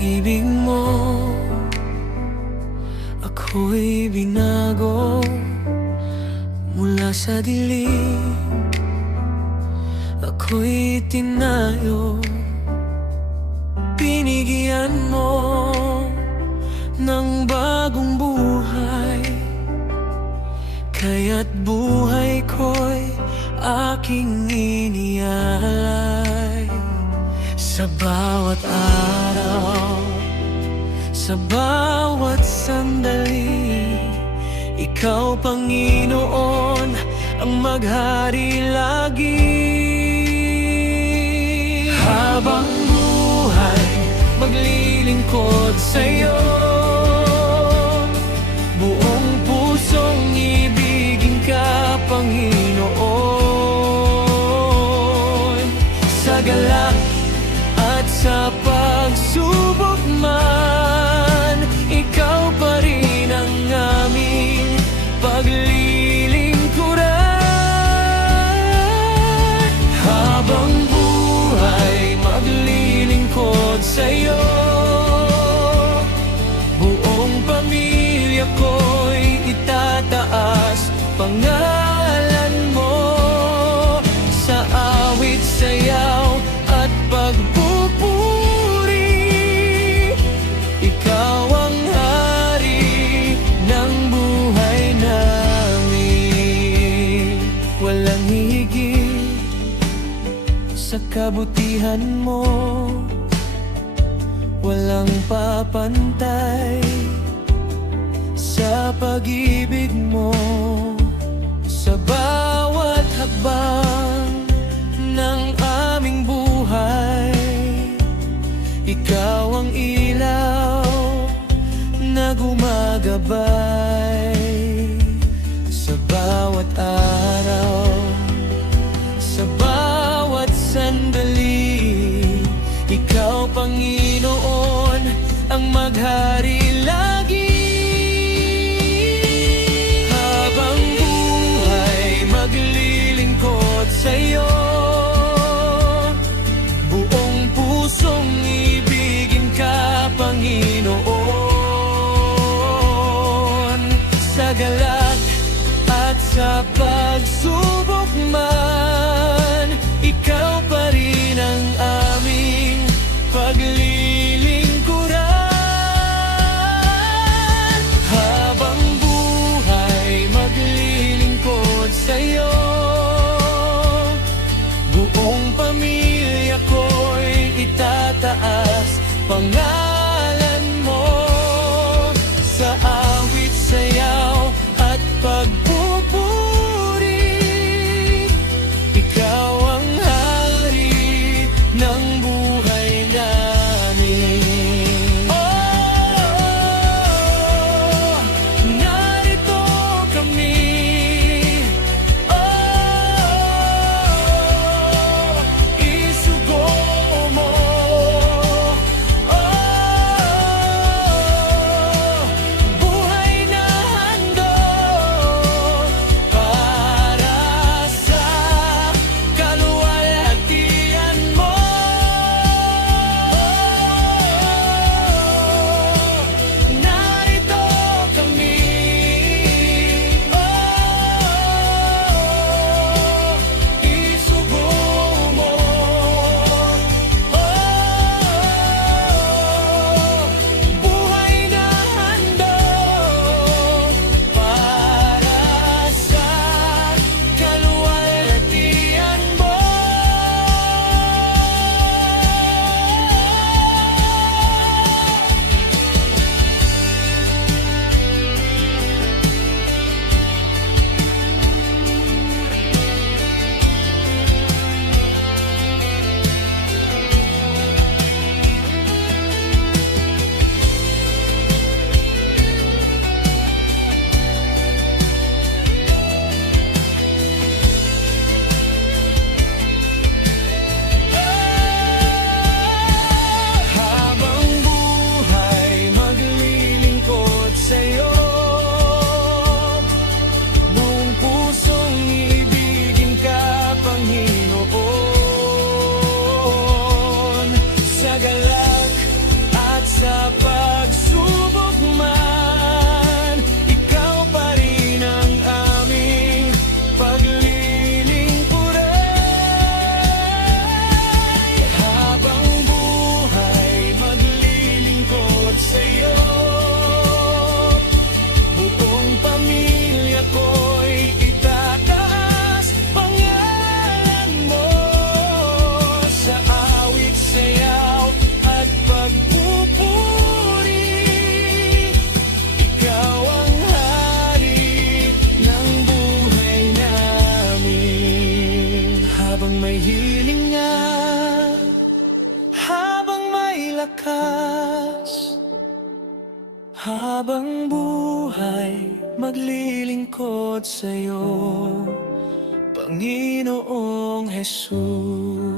pag-ibig mo, ako'y binago. Mula sa dilim, ako'y tinayo. Binigyan mo ng bagong buhay, kaya't buhay ko'y aking inialay. Sa bawat araw, sa bawat sandali, ikaw, Panginoon, ang maghari lagi. Habang buhay, maglilingkod sa'yo, buong pusong ibigin ka, Panginoon. Sa galak at sa pagsubok man, ikaw pa rin ang aming paglilingkuran. Habang buhay, maglilingkod sa'yo, buong pamilya ko'y itataas pangalan mo. Sa awit, sayaw at pagpupuri, ikaw ang hari ng buhay namin. Walang hihigit sa kabutihan mo, walang papantay sa pag-ibig mo. Sa bawat hakbang ng aming buhay, ikaw ang ilaw na gumagabay. Sa bawat araw, sa bawat sandali, ikaw, Panginoon, ang maghari lagi. Habang buhay, maglilingkod sa'yo, buong pusong ibigin ka, Panginoon. Sa galak at sa pagsubok man, ikaw pa rin ang aming paglilingkuran. Habang buhay, maglilingkod sa'yo, buong pamilya ko'y itataas pangalan mo. Sa awit, sayaw at pagpupuri, ikaw ang hari ng buhay namin. Oh, narito kami. Oh, isugo mo. Oh, hilinga habang may lakas, habang buhay maglilingkod sa'yo, Panginoong Jesus.